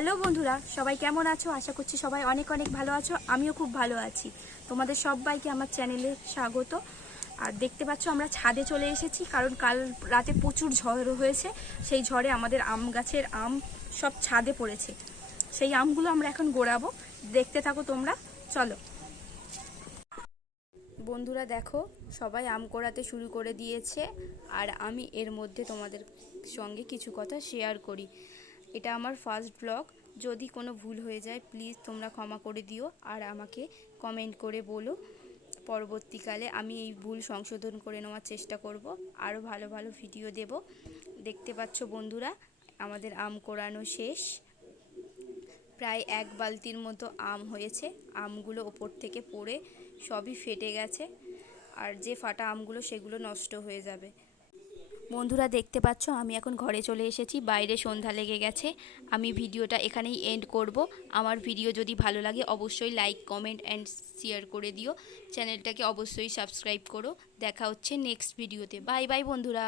Hello বন্ধুরা, সবাই কেমন আছো? আশা করছি সবাই অনেক অনেক ভালো আছো। আমিও খুব ভালো আছি। তোমাদের সবাইকে আমার চ্যানেলে স্বাগত। আর দেখতে পাচ্ছ, আমরা ছাদে চলে এসেছি, কারণ কাল রাতে প্রচুর ঝড় হয়েছে। সেই ঝড়ে আমাদের আম গাছের আম সব ছাদে পড়েছে। সেই আমগুলো আমরা এখন গোড়াবো। দেখতে থাকো তোমরা। চলো। বন্ধুরা দেখো, সবাই আম কোড়াতে শুরু করে দিয়েছে। আর আমি এর মধ্যে তোমাদের সঙ্গে কিছু কথা শেয়ার করি। এটা আমার ফার্স্ট ব্লগ যদি কোনো ভুল হয়ে যায় প্লিজ তোমরা ক্ষমা করে দিও আর আমাকে কমেন্ট করে বলো। পরবর্তীকালে আমি এই ভুল সংশোধন করে নেওয়ার চেষ্টা করব। আরও ভালো ভালো ভিডিও দেব। দেখতে পাচ্ছ বন্ধুরা, আমাদের আম কোড়ানো শেষ। প্রায় এক বালতির মতো আম হয়েছে। আমগুলো ওপর থেকে পড়ে সবই ফেটে গেছে। আর যে ফাটা আমগুলো, সেগুলো নষ্ট হয়ে যাবে। বন্ধুরা দেখতে পাচ্ছ, আমি এখন ঘরে চলে এসেছি, বাইরে সন্ধ্যা লেগে গেছে। আমি ভিডিওটা এখানেই এন্ড করব। আমার ভিডিও যদি ভালো লাগে, অবশ্যই লাইক কমেন্ট অ্যান্ড শেয়ার করে দিও। চ্যানেলটাকে অবশ্যই সাবস্ক্রাইব করো। দেখা হচ্ছে নেক্সট ভিডিওতে বাই বাই বন্ধুরা।